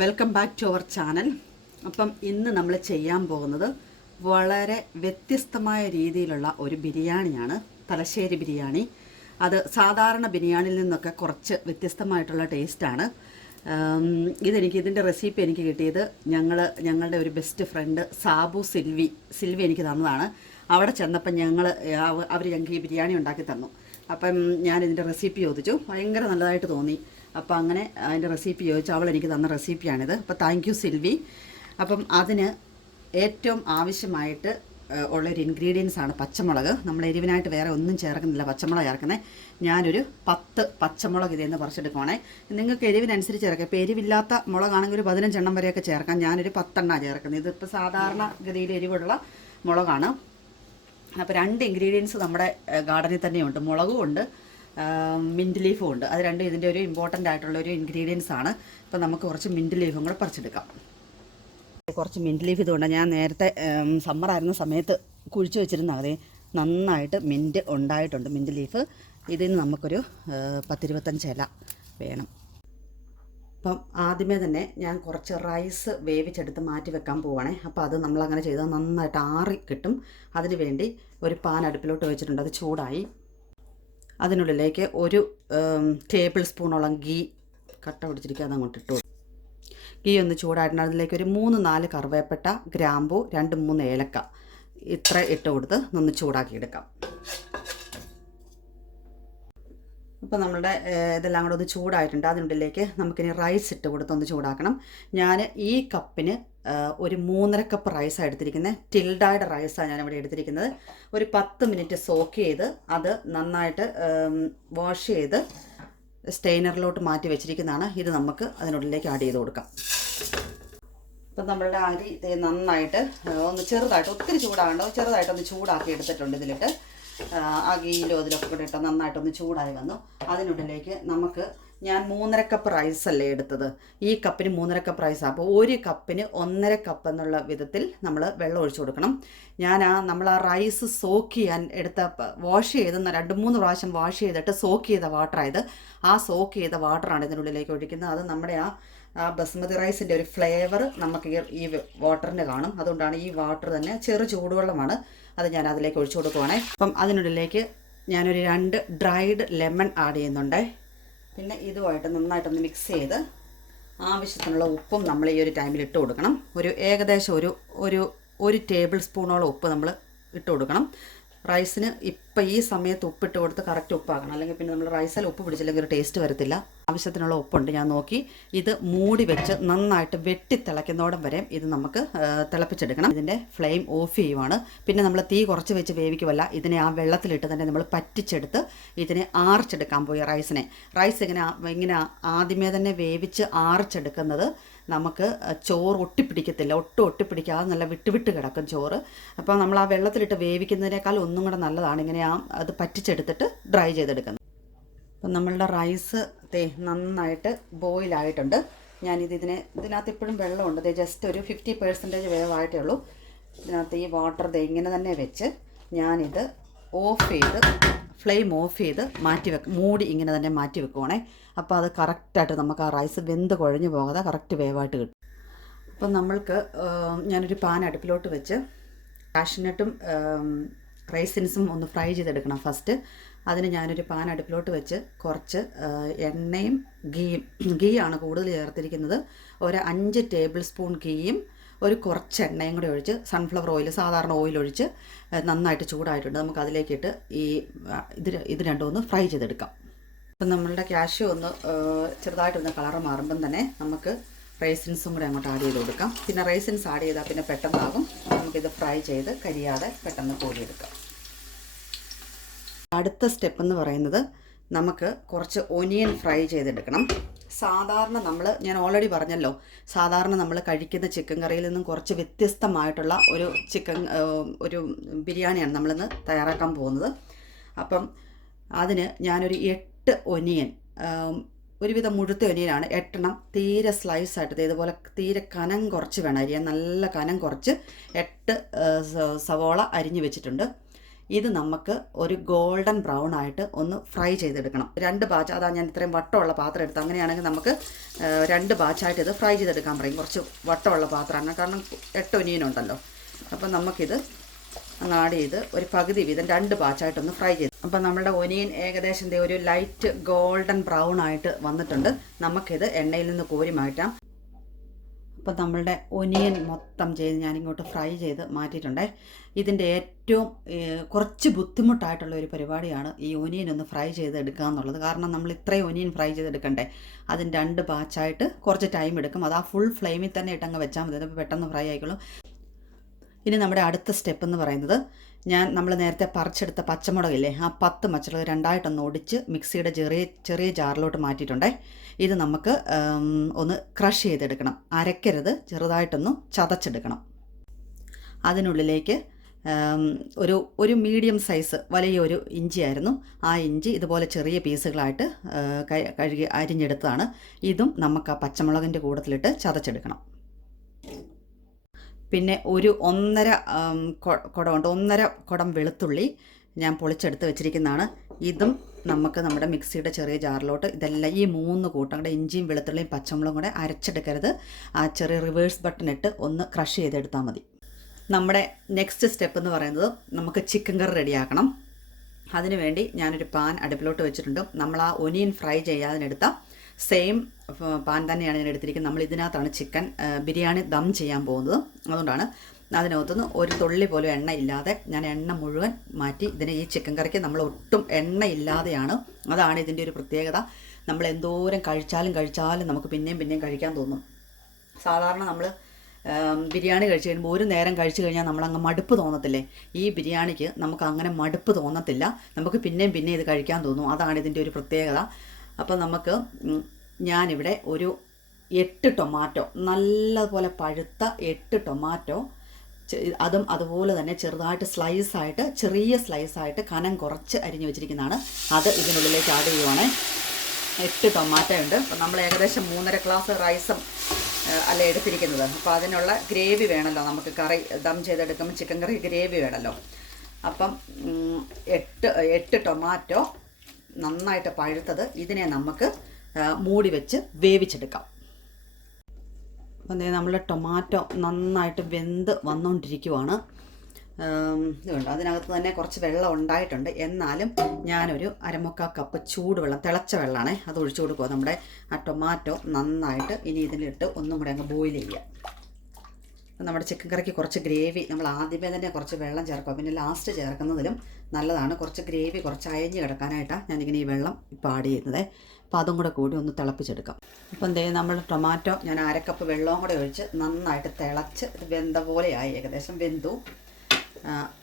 Welcome back to our channel. അപ്പം ഇന്ന് നമ്മൾ ചെയ്യാൻ പോകുന്നത് വളരെ വ്യത്യസ്തമായ രീതിയിലുള്ള ഒരു ബിരിയാണിയാണ്, തലശ്ശേരി ബിരിയാണി. അത് സാധാരണ ബിരിയാണിയിൽ നിന്നൊക്കെ കുറച്ച് വ്യത്യസ്തമായിട്ടുള്ള ടേസ്റ്റാണ്. ഇതിൻ്റെ റെസിപ്പി എനിക്ക് കിട്ടിയത് ഞങ്ങളുടെ ഒരു ബെസ്റ്റ് ഫ്രണ്ട് സിൽവി എനിക്ക് തന്നതാണ്. അവിടെ ചെന്നപ്പം അവർ ഞങ്ങൾക്ക് ഈ ബിരിയാണി ഉണ്ടാക്കി തന്നു. അപ്പം ഞാൻ ഇതിൻ്റെ റെസിപ്പി ചോദിച്ചു, ഭയങ്കര നല്ലതായിട്ട് തോന്നി. അപ്പോൾ അങ്ങനെ അതിൻ്റെ റെസിപ്പി ചോദിച്ചു, അവൾ എനിക്ക് തന്ന റെസിപ്പിയാണിത്. അപ്പോൾ താങ്ക് യു സിൽവി. അപ്പം അതിന് ഏറ്റവും ആവശ്യമായിട്ട് ഉള്ളൊരു ഇൻഗ്രീഡിയൻസ് ആണ് പച്ചമുളക്. നമ്മൾ എരിവിനായിട്ട് വേറെ ഒന്നും ചേർക്കുന്നില്ല, പച്ചമുളക് ചേർക്കുന്നത്. ഞാനൊരു 10 പച്ചമുളക് ഇതിൽ പറിച്ചെടുക്കുവാണേ. നിങ്ങൾക്ക് എരിവിനനുസരിച്ച് ചേർക്കാം. ഇപ്പോൾ എരിവില്ലാത്ത മുളകാണെങ്കിൽ ഒരു 15 എണ്ണം വരെയൊക്കെ ചേർക്കാം. ഞാനൊരു 10 എണ്ണ ചേർക്കുന്നത്. ഇതിപ്പോൾ സാധാരണ ഗതിയിൽ എരിവുള്ള മുളകാണ്. അപ്പോൾ 2 ഇൻഗ്രീഡിയൻസ് നമ്മുടെ ഗാർഡനിൽ തന്നെയുണ്ട്. മുളകും ഉണ്ട്, മിൻറ്റ് ലീഫും ഉണ്ട്. അത് രണ്ടും ഇതിൻ്റെ ഒരു ഇമ്പോർട്ടൻ്റ് ആയിട്ടുള്ള ഒരു ഇൻഗ്രീഡിയൻസ് ആണ്. അപ്പോൾ നമുക്ക് കുറച്ച് മിൻറ്റ് ലീഫും കൂടെ പറിച്ചെടുക്കാം. കുറച്ച് മിൻറ്റ് ലീഫ് ഇതുകൊണ്ട് ഞാൻ നേരത്തെ സമ്മറായിരുന്ന സമയത്ത് കുഴിച്ച് വെച്ചിരുന്ന അതേ നന്നായിട്ട് മിൻറ്റ് ഉണ്ടായിട്ടുണ്ട്. മിൻറ്റ് ലീഫ് ഇതിന് നമുക്കൊരു 10-25 ഇല വേണം. അപ്പം ആദ്യമേ തന്നെ ഞാൻ കുറച്ച് റൈസ് വേവിച്ചെടുത്ത് മാറ്റി വെക്കാൻ പോവുകയാണേ. അപ്പോൾ അത് നമ്മളങ്ങനെ ചെയ്താൽ നന്നായിട്ട് ആറി കിട്ടും. അതിന് വേണ്ടി ഒരു പാൻ അടുപ്പിലോട്ട് വെച്ചിട്ടുണ്ട്. അത് ചൂടായി. അതിനുള്ളിലേക്ക് ഒരു ടേബിൾ സ്പൂണോളം ഗീ കട്ട പിടിച്ചിരിക്കുക അതങ്ങോട്ട് ഇട്ടു. ഗീ ഒന്ന് ചൂടായിട്ടുണ്ട്. അതിലേക്ക് ഒരു 3-4 കറുവേപ്പട്ട, ഗ്രാമ്പു, 2-3 ഏലക്ക ഇത്ര ഇട്ട് കൊടുത്ത് ഒന്ന് ചൂടാക്കിയെടുക്കാം. അപ്പോൾ നമ്മളുടെ ഇതെല്ലാം കൂടെ ഒന്ന് ചൂടായിട്ടുണ്ട്. അതിനുള്ളിലേക്ക് നമുക്കിനി റൈസ് ഇട്ട് കൊടുത്ത് ഒന്ന് ചൂടാക്കണം. ഞാൻ ഈ കപ്പിന് ഒരു 3.5 കപ്പ് റൈസാണ് എടുത്തിരിക്കുന്നത്. ടിൽഡായുടെ റൈസാണ് ഞാനിവിടെ എടുത്തിരിക്കുന്നത്. ഒരു 10 മിനിറ്റ് സോക്ക് ചെയ്ത് അത് നന്നായിട്ട് വാഷ് ചെയ്ത് സ്റ്റെയിനറിലോട്ട് മാറ്റി വെച്ചിരിക്കുന്നതാണ്. ഇത് നമുക്ക് അതിനുള്ളിലേക്ക് ആഡ് ചെയ്ത് കൊടുക്കാം. അപ്പം നമ്മളുടെ അരി നന്നായിട്ട് ഒന്ന് ചെറുതായിട്ട്, ഒത്തിരി ചൂടാകണ്ടോ, ചെറുതായിട്ടൊന്ന് ചൂടാക്കി എടുത്തിട്ടുണ്ട്. ഇതിലിട്ട് ആ ഗീയിലോ അതിലൊക്കെ കൂടെ ഇട്ട് നന്നായിട്ടൊന്ന് ചൂടായി വന്നു. അതിനുള്ളിലേക്ക് ഞാൻ 3.5 കപ്പ് റൈസല്ലേ എടുത്തത്. ഈ കപ്പിന് 3.5 കപ്പ് റൈസാണ്. അപ്പോൾ ഒരു കപ്പിന് 1.5 കപ്പ് എന്നുള്ള വിധത്തിൽ നമ്മൾ വെള്ളം ഒഴിച്ചു കൊടുക്കണം. നമ്മൾ ആ റൈസ് സോക്ക് ചെയ്യാൻ വാഷ് ചെയ്ത് 2-3 പ്രാവശ്യം വാഷ് ചെയ്തിട്ട് സോക്ക് ചെയ്ത വാട്ടറായത്. ആ സോക്ക് ചെയ്ത വാട്ടറാണ് ഇതിനുള്ളിലേക്ക് ഒഴിക്കുന്നത്. അത് നമ്മുടെ ആ ബസ്മതി റൈസിൻ്റെ ഒരു ഫ്ലേവർ നമുക്ക് ഈ വാട്ടറിന് കാണും. അതുകൊണ്ടാണ് ഈ വാട്ടർ തന്നെ ചൂടുവെള്ളമാണ്. അത് ഞാൻ അതിലേക്ക് ഒഴിച്ചു കൊടുക്കുവാണേ. അപ്പം അതിനുള്ളിലേക്ക് ഞാനൊരു 2 ഡ്രൈഡ് ലെമൺ ആഡ് ചെയ്യുന്നുണ്ട്. പിന്നെ ഇതുമായിട്ട് നന്നായിട്ടൊന്ന് മിക്സ് ചെയ്ത് ആവശ്യത്തിനുള്ള ഉപ്പും നമ്മൾ ഈ ഒരു ടൈമിൽ ഇട്ട് കൊടുക്കണം. ഏകദേശം ഒരു ടേബിൾ സ്പൂണോളം ഉപ്പ് നമ്മൾ ഇട്ട് കൊടുക്കണം. റൈസിന് ഇപ്പം ഈ സമയത്ത് ഉപ്പിട്ട് കൊടുത്ത് കറക്റ്റ് ഉപ്പാക്കണം. അല്ലെങ്കിൽ പിന്നെ നമ്മൾ റൈസിൽ ഉപ്പ് പിടിച്ചില്ലെങ്കിൽ ഒരു ടേസ്റ്റ് വരത്തില്ല. ആവശ്യത്തിനുള്ള ഉപ്പുണ്ട്, ഞാൻ നോക്കി. ഇത് മൂടി വെച്ച് നന്നായിട്ട് വെട്ടിത്തിളയ്ക്കുന്നതോടം വരെ ഇത് നമുക്ക് തിളപ്പിച്ചെടുക്കണം. ഇതിൻ്റെ ഫ്ലെയിം ഓഫ് ചെയ്യുവാണ്. പിന്നെ നമ്മൾ തീ കുറച്ച് വെച്ച് വേവിക്കുമല്ല, ഇതിനെ ആ വെള്ളത്തിലിട്ട് തന്നെ നമ്മൾ പറ്റിച്ചെടുത്ത് ഇതിനെ ആറിച്ചെടുക്കാൻ പോയി. റൈസ് ഇങ്ങനെ ആദ്യമേ തന്നെ വേവിച്ച് ആറിച്ചെടുക്കുന്നത് നമുക്ക് ചോറ് ഒട്ടിപ്പിടിക്കത്തില്ല. ഒട്ടിപ്പിടിക്കാതെ നല്ല വിട്ട് കിടക്കും ചോറ്. അപ്പോൾ നമ്മൾ ആ വെള്ളത്തിലിട്ട് വേവിക്കുന്നതിനേക്കാൾ ഒന്നും കൂടെ നല്ലതാണ് ഇങ്ങനെ അത് പറ്റിച്ചെടുത്തിട്ട് ഡ്രൈ ചെയ്തെടുക്കുന്നത്. അപ്പം നമ്മളുടെ റൈസ് നന്നായിട്ട് ബോയിലായിട്ടുണ്ട്. ഇതിനകത്ത് ഇപ്പോഴും വെള്ളമുണ്ട്. ജസ്റ്റ് ഒരു 50% വേവായിട്ടേ ഉള്ളൂ. ഇതിനകത്ത് ഈ വാട്ടർ ഇങ്ങനെ തന്നെ വെച്ച് ഞാനിത് ഫ്ലെയിം ഓഫ് ചെയ്ത് മൂടി ഇങ്ങനെ തന്നെ മാറ്റി വെക്കുവാണേ. അപ്പോൾ അത് കറക്റ്റായിട്ട് നമുക്ക് ആ റൈസ് വെന്ത് കുഴഞ്ഞു പോകാതെ കറക്റ്റ് വേവായിട്ട് കിട്ടും. അപ്പം ഞാനൊരു പാൻ അടുപ്പിലോട്ട് വെച്ച് കാഷ്നട്ടും റൈസിൻസും ഒന്ന് ഫ്രൈ ചെയ്തെടുക്കണം ഫസ്റ്റ്. അതിന് ഞാനൊരു പാൻ അടുപ്പിലോട്ട് വെച്ച് കുറച്ച് എണ്ണയും ഗീയാണ് കൂടുതൽ ചേർത്തിരിക്കുന്നത്. ഒരു 5 ടേബിൾ സ്പൂൺ ഗീയും കുറച്ച് എണ്ണയും കൂടി ഒഴിച്ച്, സൺഫ്ലവർ ഓയിൽ, സാധാരണ ഓയിൽ ഒഴിച്ച് നന്നായിട്ട് ചൂടായിട്ടുണ്ട്. നമുക്ക് അതിലേക്കിട്ട് ഇത് രണ്ടും ഒന്ന് ഫ്രൈ ചെയ്തെടുക്കാം. അപ്പം നമ്മളുടെ കാഷ്യൂ ഒന്ന് ചെറുതായിട്ടൊന്ന് കളറ് മാറുമ്പം തന്നെ നമുക്ക് റൈസിൻസും കൂടെ അങ്ങോട്ട് ആഡ് ചെയ്ത് കൊടുക്കാം. പിന്നെ റൈസിൻസ് ആഡ് ചെയ്താൽ പിന്നെ പെട്ടെന്നാകും. നമുക്കിത് ഫ്രൈ ചെയ്ത് കരിയാതെ പെട്ടെന്ന് കോരിയെടുക്കാം. അടുത്ത സ്റ്റെപ്പ് എന്ന് പറയുന്നത് നമുക്ക് കുറച്ച് ഒനിയൻ ഫ്രൈ ചെയ്തെടുക്കണം. ഞാൻ ഓൾറെഡി പറഞ്ഞല്ലോ, സാധാരണ നമ്മൾ കഴിക്കുന്ന ചിക്കൻ കറിയിൽ നിന്നും കുറച്ച് വ്യത്യസ്തമായിട്ടുള്ള ഒരു ബിരിയാണിയാണ് നമ്മളിന്ന് തയ്യാറാക്കാൻ പോകുന്നത്. അപ്പം അതിന് ഞാനൊരു 8 ഒനിയൻ, ഒരുവിധം മുഴുത്ത ഒനിയനാണ്, 8 എണ്ണം തീരെ സ്ലൈസായിട്ട് ഇതുപോലെ തീരെ കനം കുറച്ച് വേണം അരിയാൻ. നല്ല കനം കുറച്ച് 8 സവോള അരിഞ്ഞ് വെച്ചിട്ടുണ്ട്. ഇത് നമുക്ക് ഒരു ഗോൾഡൻ ബ്രൗൺ ആയിട്ട് ഒന്ന് ഫ്രൈ ചെയ്തെടുക്കണം. 2 ബാച്ച്, അതാ ഞാൻ ഇത്രയും വട്ടമുള്ള പാത്രം എടുത്ത്. അങ്ങനെയാണെങ്കിൽ നമുക്ക് 2 ബാച്ചായിട്ട് ഇത് ഫ്രൈ ചെയ്തെടുക്കാൻ പറയും. കുറച്ച് വട്ടമുള്ള പാത്രമാണ്, കാരണം 8 ഒനിയനുണ്ടല്ലോ. അപ്പം നമുക്കിത് അങ്ങ് ആഡ് ചെയ്ത് ഒരു പകുതി വീതം 2 ബാച്ചായിട്ടൊന്ന് ഫ്രൈ ചെയ്ത്. അപ്പം നമ്മുടെ ഒനിയൻ ഏകദേശം ഒരു ലൈറ്റ് ഗോൾഡൻ ബ്രൗൺ ആയിട്ട് വന്നിട്ടുണ്ട്. നമുക്കിത് എണ്ണയിൽ നിന്ന് കോരി മാറ്റാം. അപ്പം നമ്മളുടെ ഒനിയൻ മൊത്തം ചെയ്ത് ഞാനിങ്ങോട്ട് ഫ്രൈ ചെയ്ത് മാറ്റിയിട്ടുണ്ടേ. ഇതിൻ്റെ ഏറ്റവും കുറച്ച് ബുദ്ധിമുട്ടായിട്ടുള്ള ഒരു പരിപാടിയാണ് ഈ ഒനിയൻ ഒന്ന് ഫ്രൈ ചെയ്തെടുക്കുക എന്നുള്ളത്. കാരണം നമ്മൾ ഇത്രയും ഒനിയൻ ഫ്രൈ ചെയ്തെടുക്കണ്ടേ, അതിന് 2 ബാച്ചായിട്ട് കുറച്ച് ടൈം എടുക്കും. അത് ആ ഫുൾ ഫ്ലെയിമിൽ തന്നെ ഇട്ടങ്ങ് വെച്ചാൽ മതി, അപ്പോൾ പെട്ടെന്ന് ഫ്രൈ ആയിക്കോളും. ഇനി നമ്മുടെ അടുത്ത സ്റ്റെപ്പ് എന്ന് പറയുന്നത്, നമ്മൾ നേരത്തെ പറിച്ചെടുത്ത പച്ചമുളകില്ലേ, ആ 10 പച്ചമുളക് 2ആയിട്ടൊന്ന് ഒടിച്ച് മിക്സിയുടെ ചെറിയ ജാറിലോട്ട് മാറ്റിയിട്ടുണ്ടേ. ഇത് നമുക്ക് ഒന്ന് ക്രഷ് ചെയ്തെടുക്കണം. അരക്കരുത്, ചെറുതായിട്ടൊന്ന് ചതച്ചെടുക്കണം. അതിനുള്ളിലേക്ക് ഒരു മീഡിയം സൈസ് വലിയൊരു ഇഞ്ചിയായിരുന്നു. ആ ഇഞ്ചി ഇതുപോലെ ചെറിയ പീസുകളായിട്ട് കഴുകി അരിഞ്ഞെടുത്തതാണ്. ഇതും നമുക്ക് ആ പച്ചമുളകിൻ്റെ കൂട്ടത്തിലിട്ട് ചതച്ചെടുക്കണം. പിന്നെ ഒരു 1.5 കുടം വെളുത്തുള്ളി ഞാൻ പൊളിച്ചെടുത്ത് വെച്ചിരിക്കുന്നതാണ്. ഇതും നമുക്ക് നമ്മുടെ മിക്സിയുടെ ചെറിയ ജാറിലോട്ട് ഇതെല്ലാം ഈ 3 കൂട്ടം കൂടെ ഇഞ്ചിയും വെളുത്തുള്ളിയും പച്ചമുളകും കൂടെ അരച്ചെടുക്കരുത്. ആ ചെറിയ റിവേഴ്സ് ബട്ടൺ ഇട്ട് ഒന്ന് ക്രഷ് ചെയ്തെടുത്താൽ മതി. നമ്മുടെ നെക്സ്റ്റ് സ്റ്റെപ്പ് എന്ന് പറയുന്നത്, നമുക്ക് ചിക്കൻ കറി റെഡിയാക്കണം. അതിനുവേണ്ടി ഞാനൊരു പാൻ അടുപ്പിലോട്ട് വെച്ചിട്ടുണ്ട്. നമ്മൾ ആ ഒനിയൻ ഫ്രൈ ചെയ്യാതിനെടുത്ത സെയിം പാൻ തന്നെയാണ് ഞാൻ എടുത്തിരിക്കുന്നത്. നമ്മൾ ഇതിനകത്താണ് ചിക്കൻ ബിരിയാണി ദം ചെയ്യാൻ പോകുന്നത്. അതുകൊണ്ടാണ് അതിനകത്തുനിന്ന് ഒരു തുള്ളി പോലും എണ്ണ ഇല്ലാതെ ഞാൻ എണ്ണ മുഴുവൻ മാറ്റി. ഈ ചിക്കൻ കറിക്ക് നമ്മൾ ഒട്ടും എണ്ണ ഇല്ലാതെയാണ്. അതാണ് ഇതിൻ്റെ ഒരു പ്രത്യേകത. നമ്മൾ എന്തോരം കഴിച്ചാലും നമുക്ക് പിന്നെയും കഴിക്കാൻ തോന്നും. സാധാരണ നമ്മൾ ബിരിയാണി കഴിച്ച് കഴിയുമ്പോൾ ഒരു നേരം കഴിച്ചു കഴിഞ്ഞാൽ നമ്മളങ്ങ് മടുപ്പ് തോന്നത്തില്ലേ? ഈ ബിരിയാണിക്ക് നമുക്ക് അങ്ങനെ മടുപ്പ് തോന്നത്തില്ല. നമുക്ക് പിന്നെയും ഇത് കഴിക്കാൻ തോന്നും. അതാണ് ഇതിൻ്റെ ഒരു പ്രത്യേകത. അപ്പം ഞാനിവിടെ ഒരു 8 ടൊമാറ്റോ, നല്ലപോലെ പഴുത്ത 8 ടൊമാറ്റോ, അതും അതുപോലെ തന്നെ ചെറുതായിട്ട് ചെറിയ സ്ലൈസായിട്ട് കനം കുറച്ച് അരിഞ്ഞു വെച്ചിരിക്കുന്നതാണ്. അത് ഇതിനുള്ളിലേക്ക് ആഡ് ചെയ്യുവാണേ. 8 ടൊമാറ്റോ ഉണ്ട്. അപ്പം നമ്മൾ ഏകദേശം 3.5 ഗ്ലാസ് റൈസും അല്ല എടുത്തിരിക്കുന്നത്. അപ്പോൾ അതിനുള്ള ഗ്രേവി വേണമല്ലോ, നമുക്ക് കറി ദം ചെയ്തെടുക്കുമ്പോൾ ചിക്കൻ കറി ഗ്രേവി വേണമല്ലോ. അപ്പം 8 ടൊമാറ്റോ നന്നായിട്ട് പഴുത്തത്, ഇതിനെ നമുക്ക് മൂടി വെച്ച് വേവിച്ചെടുക്കാം. അപ്പം നമ്മുടെ ടൊമാറ്റോ നന്നായിട്ട് വെന്ത് വന്നുകൊണ്ടിരിക്കുവാണ്. ഇതുണ്ട്, അതിനകത്ത് തന്നെ കുറച്ച് വെള്ളം ഉണ്ടായിട്ടുണ്ട്. എന്നാലും ഞാനൊരു 1/4 കപ്പ് ചൂടുവെള്ളം, തിളച്ച വെള്ളമാണേ, അത് ഒഴിച്ചു കൊടുക്കുക. നമ്മുടെ ആ ടൊമാറ്റോ നന്നായിട്ട് ഇനി ഇതിലിട്ട് ഒന്നും കൂടെ അങ്ങ് ബോയിൽ ചെയ്യുക. നമ്മുടെ ചിക്കൻ കറിക്ക് കുറച്ച് ഗ്രേവി നമ്മൾ ആദ്യമേ തന്നെ കുറച്ച് വെള്ളം ചേർക്കുക. പിന്നെ ലാസ്റ്റ് ചേർക്കുന്നതിലും നല്ലതാണ്. കുറച്ച് ഗ്രേവി കുറച്ച് അയഞ്ഞ് കിടക്കാനായിട്ടാണ് ഞാനിങ്ങനെ ഈ വെള്ളം ഇപ്പോൾ ആഡ് ചെയ്യുന്നത്. അപ്പോൾ അതും കൂടെ കൂടി ഒന്ന് തിളപ്പിച്ചെടുക്കാം. അപ്പോൾ നമ്മൾ ടൊമാറ്റോ ഞാൻ 1/2 കപ്പ് വെള്ളവും കൂടെ ഒഴിച്ച് നന്നായിട്ട് തിളച്ച് ഇത് വെന്ത പോലെയായി, ഏകദേശം വെന്തു.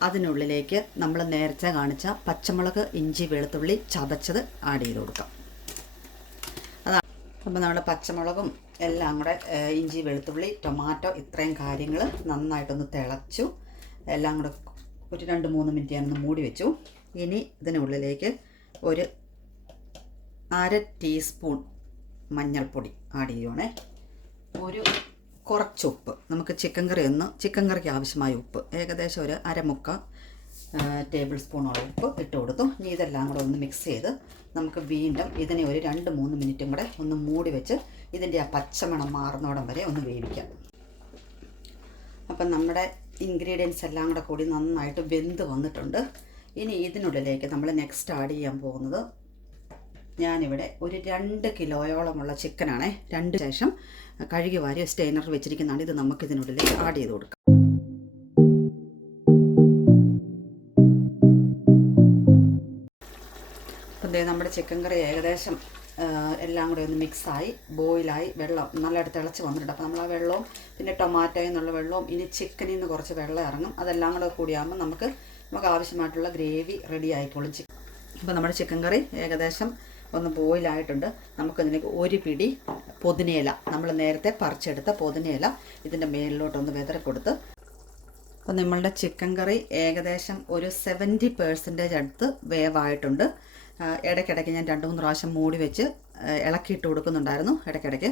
അതിനുള്ളിലേക്ക് നമ്മൾ നേരത്തെ കാണിച്ച പച്ചമുളക്, ഇഞ്ചി, വെളുത്തുള്ളി ചതച്ചത് ആഡ് ചെയ്ത് കൊടുക്കാം. അതാണ്. അപ്പോൾ നമ്മുടെ പച്ചമുളകും എല്ലാം കൂടെ, ഇഞ്ചി, വെളുത്തുള്ളി, ടൊമാറ്റോ, ഇത്രയും കാര്യങ്ങൾ നന്നായിട്ടൊന്ന് തിളച്ചു. എല്ലാം കൂടെ ഒരു 2-3 മിനിറ്റ് ഞാനൊന്ന് മൂടി വെച്ചു. ഇനി ഇതിനുള്ളിലേക്ക് ഒരു 1/2 ടീസ്പൂൺ മഞ്ഞൾപ്പൊടി ആഡ് ചെയ്യുവാണേ. കുറച്ച് ഉപ്പ്, നമുക്ക് ചിക്കൻ കറിക്ക് ആവശ്യമായ ഉപ്പ് ഏകദേശം ഒരു 1/4 ടേബിൾ സ്പൂണോളം ഉപ്പ് ഇട്ട് കൊടുത്തു. ഇനി ഇതെല്ലാം കൂടെ ഒന്ന് മിക്സ് ചെയ്ത് നമുക്ക് വീണ്ടും ഇതിനെ ഒരു 2-3 മിനിറ്റും കൂടെ ഒന്ന് മൂടി വെച്ച് ഇതിൻ്റെ ആ പച്ചമണം മാറുന്നോടം വരെ ഒന്ന് വേവിക്കാം. അപ്പം നമ്മുടെ ഇൻഗ്രീഡിയൻസ് എല്ലാം കൂടി നന്നായിട്ട് വെന്ത് വന്നിട്ടുണ്ട്. ഇനി ഇതിനുള്ളിലേക്ക് നമ്മൾ നെക്സ്റ്റ് ആഡ് ചെയ്യാൻ പോകുന്നത്, ഞാനിവിടെ ഒരു 2 കിലോയോളമുള്ള ചിക്കനാണേ, 2 ശേഷം കഴുകി വാരി സ്റ്റെയിനർ വെച്ചിരിക്കുന്നതാണ്. ഇത് നമുക്കിതിനുള്ളിലേക്ക് ആഡ് ചെയ്ത് കൊടുക്കാം. അപ്പം നമ്മുടെ ചിക്കൻ കറി ഏകദേശം എല്ലാം കൂടി ഒന്ന് മിക്സായി ബോയിലായി, വെള്ളം നല്ലതായിട്ട് തിളച്ച് വന്നിട്ടുണ്ട്. അപ്പോൾ നമ്മൾ ആ വെള്ളവും പിന്നെ ടൊമാറ്റോയിൽ നിന്നുള്ള വെള്ളവും ഇനി ചിക്കനിൽ നിന്ന് കുറച്ച് വെള്ളം ഇറങ്ങും. അതെല്ലാം കൂടെ കൂടിയാകുമ്പോൾ നമുക്ക് ആവശ്യമായിട്ടുള്ള ഗ്രേവി റെഡി ആയിക്കോളും. അപ്പോൾ നമ്മുടെ ചിക്കൻ കറി ഏകദേശം ഒന്ന് ബോയിലായിട്ടുണ്ട്. നമുക്കതിലേക്ക് ഒരു പിടി പുതിനയില, നമ്മൾ നേരത്തെ പറിച്ചെടുത്ത പുതിനയില ഇതിൻ്റെ മേലിലോട്ടൊന്ന് വിതറി കൊടുത്ത്. അപ്പോൾ നമ്മളുടെ ചിക്കൻ കറി ഏകദേശം ഒരു 70% അടുത്ത് വേവായിട്ടുണ്ട്. ഇടയ്ക്കിടയ്ക്ക് ഞാൻ 2-3 പ്രാവശ്യം മൂടി വെച്ച് ഇളക്കിയിട്ട് കൊടുക്കുന്നുണ്ടായിരുന്നു ഇടയ്ക്കിടയ്ക്ക്.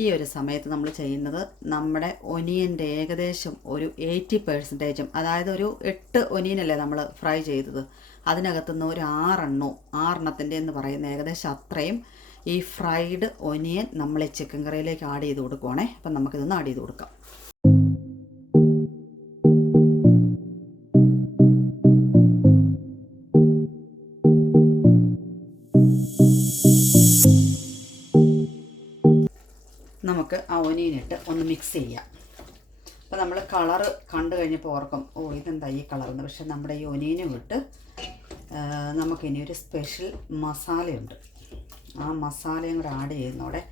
ഈ ഒരു സമയത്ത് നമ്മൾ ചെയ്യുന്നത് നമ്മുടെ ഒനിയൻ്റെ ഏകദേശം ഒരു 80%, അതായത് ഒരു 8 ഒനിയനല്ലേ നമ്മൾ ഫ്രൈ ചെയ്തത്, അതിനകത്തുനിന്ന് ഒരു 6 എണ്ണത്തിൻ്റെ എന്ന് പറയുന്ന ഏകദേശം അത്രയും ഈ ഫ്രൈഡ് ഒനിയൻ നമ്മൾ ഈ ചിക്കൻ കറിയിലേക്ക് ആഡ് ചെയ്ത് കൊടുക്കുവാണേ. അപ്പം നമുക്കിതൊന്ന് ആഡ് ചെയ്ത് കൊടുക്കാം. നമുക്ക് ആ ഒനിയനിട്ട് ഒന്ന് മിക്സ് ചെയ്യാം. അപ്പോൾ നമ്മൾ കളറ് കണ്ടു കഴിഞ്ഞപ്പോൾ ഓർക്കും, ഓ ഇതെന്താ ഈ കളറെന്ന്. പക്ഷേ നമ്മുടെ ഈ ഒനിയനും ഇട്ട് നമുക്കിനി ഒരു സ്പെഷ്യൽ മസാലയുണ്ട്. ആ മസാലയും കൂടെ ആഡ് ചെയ്യുന്നതോടെ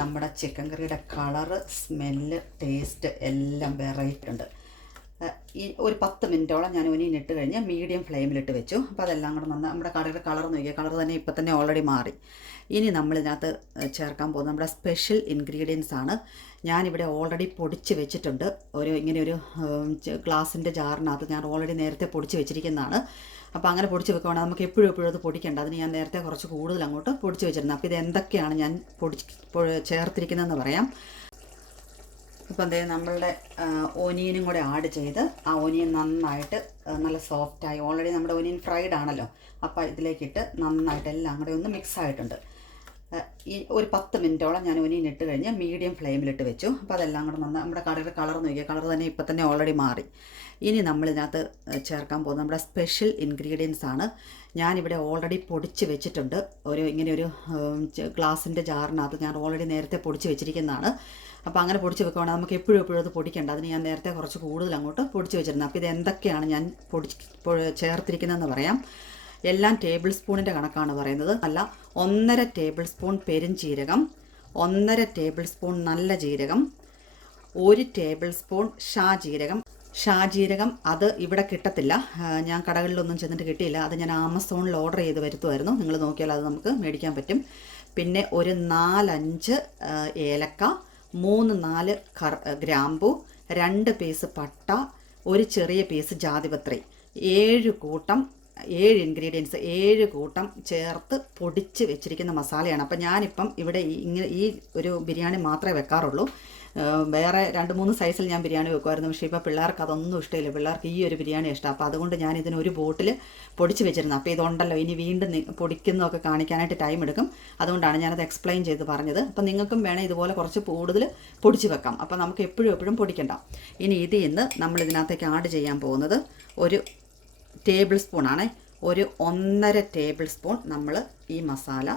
നമ്മുടെ ചിക്കൻ കറിയുടെ കളറ്, സ്മെല്ല്, ടേസ്റ്റ് എല്ലാം വെറൈറ്റി ഉണ്ട്. ഈ ഒരു 10 മിനിറ്റോളം ഞാൻ ഒനിയൻ ഇട്ട് കഴിഞ്ഞ് മീഡിയം ഫ്ലെയിമിലിട്ട് വെച്ചു. അപ്പോൾ അതെല്ലാം കൂടെ നമ്മുടെ കറിയുടെ കളർ നോക്കിയാൽ കളർ തന്നെ ഇപ്പം തന്നെ ഓൾറെഡി മാറി. ഇനി നമ്മളിതിനകത്ത് ചേർക്കാൻ പോകുന്നത് നമ്മുടെ സ്പെഷ്യൽ ഇൻഗ്രീഡിയൻസ് ആണ്. ഞാനിവിടെ ഓൾറെഡി പൊടിച്ച് വെച്ചിട്ടുണ്ട്. ഇങ്ങനെ ഒരു ഗ്ലാസിൻ്റെ ജാറിനകത്ത് ഞാൻ ഓൾറെഡി നേരത്തെ പൊടിച്ച് വെച്ചിരിക്കുന്നതാണ്. അപ്പോൾ അങ്ങനെ പൊടിച്ച് വെക്കുകയാണെങ്കിൽ നമുക്ക് എപ്പോഴും അത് പൊടിക്കേണ്ട. അതിന് ഞാൻ നേരത്തെ കുറച്ച് കൂടുതൽ അങ്ങോട്ട് പൊടിച്ച് വെച്ചിരുന്നത്. അപ്പോൾ ഇത് എന്തൊക്കെയാണ് ഞാൻ ചേർത്തിരിക്കുന്നതെന്ന് പറയാം. ഇപ്പം എന്തേ നമ്മളുടെ ഒനിയനും കൂടെ ആഡ് ചെയ്ത് ആ ഒനിയൻ നന്നായിട്ട് നല്ല സോഫ്റ്റായി, ഓൾറെഡി നമ്മുടെ ഒനിയൻ ഫ്രൈഡ് ആണല്ലോ, അപ്പോൾ ഇതിലേക്കിട്ട് നന്നായിട്ട് എല്ലാം കൂടെ ഒന്ന് മിക്സ് ആയിട്ടുണ്ട്. ഈ ഒരു 10 മിനിറ്റോളം ഞാൻ ഒനിയൻ ഇട്ട് കഴിഞ്ഞ് മീഡിയം ഫ്ലെയിമിലിട്ട് വെച്ചു. അപ്പോൾ അതെല്ലാം കൂടെ നമ്മുടെ കറിയുടെ കളർ നോക്കിയാൽ കളർ തന്നെ ഇപ്പം തന്നെ ഓൾറെഡി മാറി. ഇനി നമ്മളിതിനകത്ത് ചേർക്കാൻ പോകുന്നത് നമ്മുടെ സ്പെഷ്യൽ ഇൻഗ്രീഡിയൻസ് ആണ്. ഞാനിവിടെ ഓൾറെഡി പൊടിച്ച് വെച്ചിട്ടുണ്ട്. ഇങ്ങനെ ഒരു ഗ്ലാസിൻ്റെ ജാറിനകത്ത് ഞാൻ ഓൾറെഡി നേരത്തെ പൊടിച്ച് വെച്ചിരിക്കുന്നതാണ്. അപ്പോൾ അങ്ങനെ പൊടിച്ച് വെക്കുകയാണെങ്കിൽ നമുക്ക് എപ്പോഴും അത് പൊടിക്കേണ്ട. അതിന് ഞാൻ നേരത്തെ കുറച്ച് കൂടുതൽ അങ്ങോട്ട് പൊടിച്ച് വെച്ചിരുന്നത്. അപ്പോൾ ഇത് എന്തൊക്കെയാണ് ഞാൻ ചേർത്തിരിക്കുന്നതെന്ന് പറയാം. എല്ലാം ടേബിൾ സ്പൂണിൻ്റെ കണക്കാണ് പറയുന്നത്. അല്ല, 1.5 ടേബിൾ സ്പൂൺ പെരുംജീരകം, 1.5 ടേബിൾ സ്പൂൺ നല്ല ജീരകം, 1 ടേബിൾ സ്പൂൺ ഷാജീരകം അത് ഇവിടെ കിട്ടത്തില്ല. ഞാൻ കടകളിലൊന്നും ചെന്നിട്ട് കിട്ടിയില്ല. അത് ഞാൻ ആമസോണിൽ ഓർഡർ ചെയ്ത് വരുത്തുമായിരുന്നു. നിങ്ങൾ നോക്കിയാൽ അത് നമുക്ക് മേടിക്കാൻ പറ്റും. പിന്നെ ഒരു 4-5 ഏലക്ക, 3-4 ഗ്രാമ്പു, 2 പീസ് പട്ട, ഒരു ചെറിയ പീസ് ജാതിപത്രി, 7 ഇൻഗ്രീഡിയൻസ് 7 കൂട്ടം ചേർത്ത് പൊടിച്ച് വെച്ചിരിക്കുന്ന മസാലയാണ്. അപ്പം ഞാനിപ്പം ഇവിടെ ഈ ഒരു ബിരിയാണി മാത്രമേ വെക്കാറുള്ളൂ. വേറെ 2-3 സൈസിൽ ഞാൻ ബിരിയാണി വെക്കുമായിരുന്നു. പക്ഷേ ഇപ്പോൾ പിള്ളേർക്ക് അതൊന്നും ഇഷ്ടമില്ല. പിള്ളേർക്ക് ഈ ഒരു ബിരിയാണി ഇഷ്ടം. അപ്പോൾ അതുകൊണ്ട് ഞാൻ ഇതിനൊരു ബോട്ടിൽ പൊടിച്ച് വെച്ചിരുന്നു. അപ്പോൾ ഇതുണ്ടല്ലോ, ഇനി വീണ്ടും പൊടിക്കുന്നതൊക്കെ കാണിക്കാനായിട്ട് ടൈം എടുക്കും. അതുകൊണ്ടാണ് ഞാനത് എക്സ്പ്ലെയിൻ ചെയ്ത് പറഞ്ഞത്. അപ്പോൾ നിങ്ങൾക്കും വേണേൽ ഇതുപോലെ കുറച്ച് കൂടുതൽ പൊടിച്ച് വെക്കാം. അപ്പോൾ നമുക്ക് എപ്പോഴും പൊടിക്കണ്ട. ഇനി ഇന്ന് നമ്മൾ ഇതിനകത്തേക്ക് ആഡ് ചെയ്യാൻ പോകുന്നത് ഒരു ടേബിൾ സ്പൂണാണ്. ഒരു 1.5 ടേബിൾ സ്പൂൺ നമ്മൾ ഈ മസാല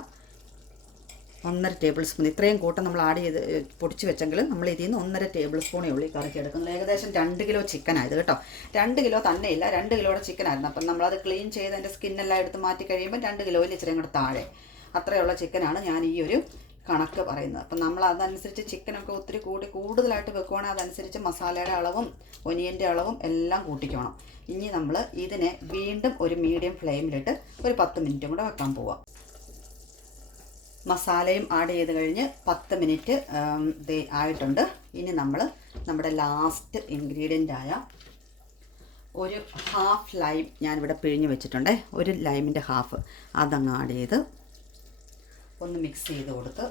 1.5 ടേബിൾ സ്പൂൺ ഇത്രയും കൂട്ടം നമ്മൾ ആഡ് ചെയ്ത് പൊടിച്ച് വെച്ചെങ്കിലും നമ്മൾ ഇതിൽ നിന്ന് 1.5 ടേബിൾ സ്പൂണേ ഉള്ളൂ ഈ കറിക്ക് എടുക്കുന്നത്. ഏകദേശം 2 കിലോ ചിക്കനായത് കേട്ടോ. 2 കിലോ തന്നെ ഇല്ല, 2 കിലോയുടെ ചിക്കനായിരുന്നു. അപ്പം നമ്മളത് ക്ലീൻ ചെയ്ത് അതിൻ്റെ സ്കിന്നെല്ലാം എടുത്ത് മാറ്റി കഴിയുമ്പോൾ 2 കിലോയിൽ ഇച്ചിരി കൂടെ താഴെ അത്രയുള്ള ചിക്കനാണ് ഞാൻ ഈ ഒരു കണക്ക് പറയുന്നത്. അപ്പം നമ്മൾ അതനുസരിച്ച് ചിക്കനൊക്കെ ഒത്തിരി കൂടുതലായിട്ട് വെക്കുവാണെങ്കിൽ അതനുസരിച്ച് മസാലയുടെ അളവും ഒനിയൻ്റെ അളവും എല്ലാം കൂട്ടിക്കണം. ഇനി നമ്മൾ ഇതിനെ വീണ്ടും ഒരു മീഡിയം ഫ്ലെയിമിലിട്ട് ഒരു 10 മിനിറ്റും കൂടെ വെക്കാൻ പോവാം. മസാലയും ആഡ് ചെയ്ത് കഴിഞ്ഞ് 10 മിനിറ്റ് ആയിട്ടുണ്ട്. ഇനി നമ്മൾ നമ്മുടെ ലാസ്റ്റ് ഇൻഗ്രീഡിയൻ്റായ ഒരു ഹാഫ് ലൈം ഞാനിവിടെ പിഴിഞ്ഞ് വെച്ചിട്ടുണ്ട്. ഒരു ലൈമിൻ്റെ ഹാഫ് അതങ്ങ് ആഡ് ചെയ്ത് ഒന്ന് മിക്സ് ചെയ്ത് കൊടുത്ത്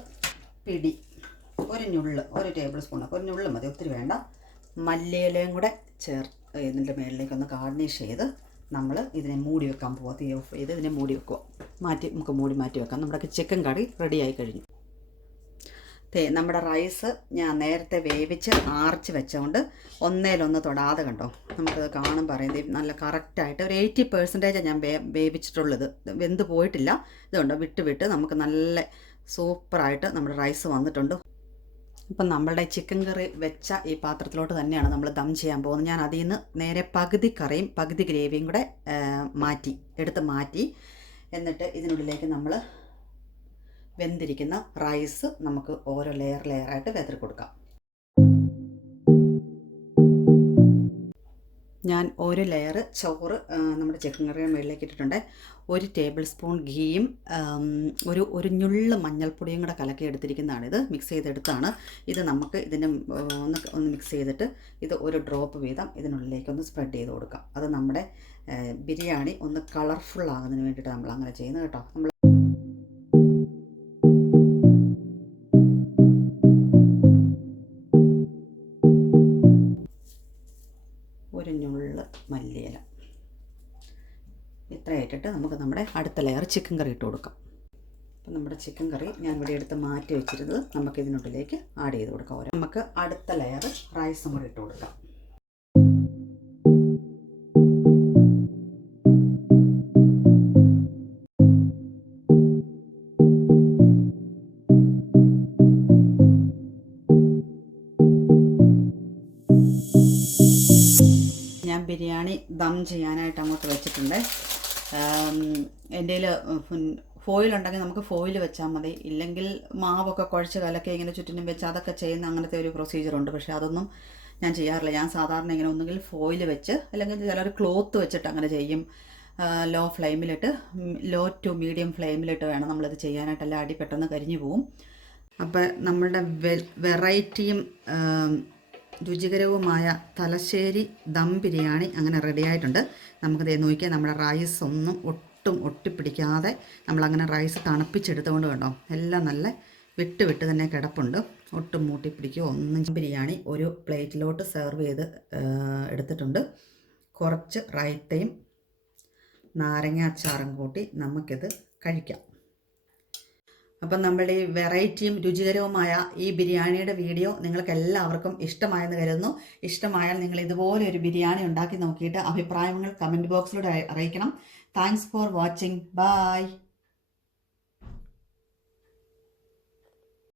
ഒരു ടേബിൾ സ്പൂണൊക്കെ ഒരു ഞുള്ള് മതി, ഒത്തിരി വേണ്ട. മല്ലിയിലയും കൂടെ ഇതിൻ്റെ മുകളിലേക്കൊന്ന് ഗാർണിഷ് ചെയ്ത് നമ്മൾ ഇതിനെ മൂടി വെക്കാൻ പോവാം. തീ ഓഫ് ചെയ്ത് ഇതിനെ മൂടി വെക്കുക. നമുക്ക് മാറ്റി വെക്കാം. നമ്മുടെ ചിക്കൻ കറി റെഡിയായി കഴിഞ്ഞു. നമ്മുടെ റൈസ് ഞാൻ നേരത്തെ വേവിച്ച് ആർച്ച് വെച്ചുകൊണ്ട് ഒന്നേലൊന്ന് തൊടാതെ കണ്ടോ, നമുക്കത് കാണും പറയുന്നത് നല്ല കറക്റ്റായിട്ട് ഒരു 80% ഞാൻ വേവിച്ചിട്ടുള്ളത്. വെന്ത് പോയിട്ടില്ല. ഇതുണ്ടോ, വിട്ട് നമുക്ക് നല്ല സൂപ്പറായിട്ട് നമ്മുടെ റൈസ് വന്നിട്ടുണ്ട്. ഇപ്പം നമ്മളുടെ ചിക്കൻ കറി വെച്ച ഈ പാത്രത്തിലോട്ട് തന്നെയാണ് നമ്മൾ ദം ചെയ്യാൻ പോകുന്നത്. ഞാൻ അതിൽ നിന്ന് നേരെ പകുതി കറിയും പകുതി ഗ്രേവിയും കൂടെ എടുത്ത് മാറ്റി എന്നിട്ട് ഇതിനുള്ളിലേക്ക് നമ്മൾ വെന്തിരിക്കുന്ന റൈസ് നമുക്ക് ഓരോ ലെയറായിട്ട് വെതറി കൊടുക്കാം. ഞാൻ ഒരു ലെയർ ചോറ് നമ്മുടെ ചിക്കൻ കറിയുടെ മുകളിലേക്ക് ഇട്ടിട്ടുണ്ട്. 1 ടേബിൾ സ്പൂൺ ഗീയും ഒരു ഞുള്ള് മഞ്ഞൾപ്പൊടിയും കൂടെ കലക്കി എടുത്തിരിക്കുന്നതാണ്. ഇത് മിക്സ് ചെയ്തെടുത്താണ്. ഇത് നമുക്ക് ഇതിന് ഒന്ന് മിക്സ് ചെയ്തിട്ട് ഇത് ഒരു ഡ്രോപ്പ് വീതം ഇതിനുള്ളിലേക്കൊന്ന് സ്പ്രെഡ് ചെയ്ത് കൊടുക്കാം. അത് നമ്മുടെ ബിരിയാണി ഒന്ന് കളർഫുൾ ആകുന്നതിന് വേണ്ടിയിട്ട് നമ്മൾ അങ്ങനെ ചെയ്യുന്നത് കേട്ടോ. നമ്മൾ മല്ലിയില. ഇത്രയായിട്ടിട്ട് നമുക്ക് നമ്മുടെ അടുത്ത ലെയർ ചിക്കൻ കറി ഇട്ട് കൊടുക്കാം. അപ്പം നമ്മുടെ ചിക്കൻ കറി ഞാൻ ഇവിടെ എടുത്ത് മാറ്റി വെച്ചിരുന്നത് നമുക്ക് ഇതിനുള്ളിലേക്ക് ആഡ് ചെയ്ത് കൊടുക്കാം. നമുക്ക് അടുത്ത ലെയർ റൈസും കൂടി ഇട്ട് കൊടുക്കാം. ഞാൻ ബിരിയാണി ദം ചെയ്യാനായിട്ട് അങ്ങോട്ട് വെച്ചിട്ടുണ്ട്. എൻ്റെ ഫോയിൽ ഉണ്ടെങ്കിൽ നമുക്ക് ഫോയിൽ വെച്ചാൽ മതി, ഇല്ലെങ്കിൽ മാവൊക്കെ കുഴച്ച് കലക്കി ഇങ്ങനെ ചുറ്റിനും വെച്ച് അതൊക്കെ ചെയ്യുന്ന അങ്ങനത്തെ ഒരു പ്രൊസീജിയറുണ്ട്. പക്ഷേ അതൊന്നും ഞാൻ ചെയ്യാറില്ല. ഞാൻ സാധാരണ ഇങ്ങനെ ഒന്നുകിൽ ഫോയിൽ വെച്ച് അല്ലെങ്കിൽ ചിലർ ക്ലോത്ത് വെച്ചിട്ട് അങ്ങനെ ചെയ്യും. ലോ ടു മീഡിയം ഫ്ലെയിമിലിട്ട് വേണം നമ്മളിത് ചെയ്യാനായിട്ട്, അല്ല അടി പെട്ടെന്ന് കരിഞ്ഞു പോവും. അപ്പോൾ നമ്മളുടെ വെറൈറ്റിയും രുചികരവുമായ തലശ്ശേരി ദം ബിരിയാണി അങ്ങനെ റെഡി ആയിട്ടുണ്ട്. നമുക്കിത് നോക്കിയാൽ നമ്മുടെ റൈസ് ഒന്നും ഒട്ടും ഒട്ടിപ്പിടിക്കാതെ നമ്മളങ്ങനെ റൈസ് തണുപ്പിച്ചെടുത്തുകൊണ്ട് കണ്ടോ, എല്ലാം നല്ല വിട്ട് തന്നെ കിടപ്പുണ്ട്, ഒട്ടും മൂട്ടിപ്പിടിക്കുകയോ ഒന്നും. ബിരിയാണി ഒരു പ്ലേറ്റിലോട്ട് സെർവ് ചെയ്ത് എടുത്തിട്ടുണ്ട്. കുറച്ച് റൈത്തയും നാരങ്ങ അച്ചാറും കൂട്ടി നമുക്കിത് കഴിക്കാം. അപ്പം നമ്മുടെ ഈ വെറൈറ്റിയും രുചികരവുമായ ഈ ബിരിയാണിയുടെ വീഡിയോ നിങ്ങൾക്ക് എല്ലാവർക്കും ഇഷ്ടമായെന്ന് കരുതുന്നു. ഇഷ്ടമായാൽ നിങ്ങൾ ഇതുപോലെ ഒരു ബിരിയാണി ഉണ്ടാക്കി നോക്കിയിട്ട് അഭിപ്രായങ്ങൾ കമൻറ്റ് ബോക്സിലൂടെ അറിയിക്കണം. Thanks for watching. ബൈ.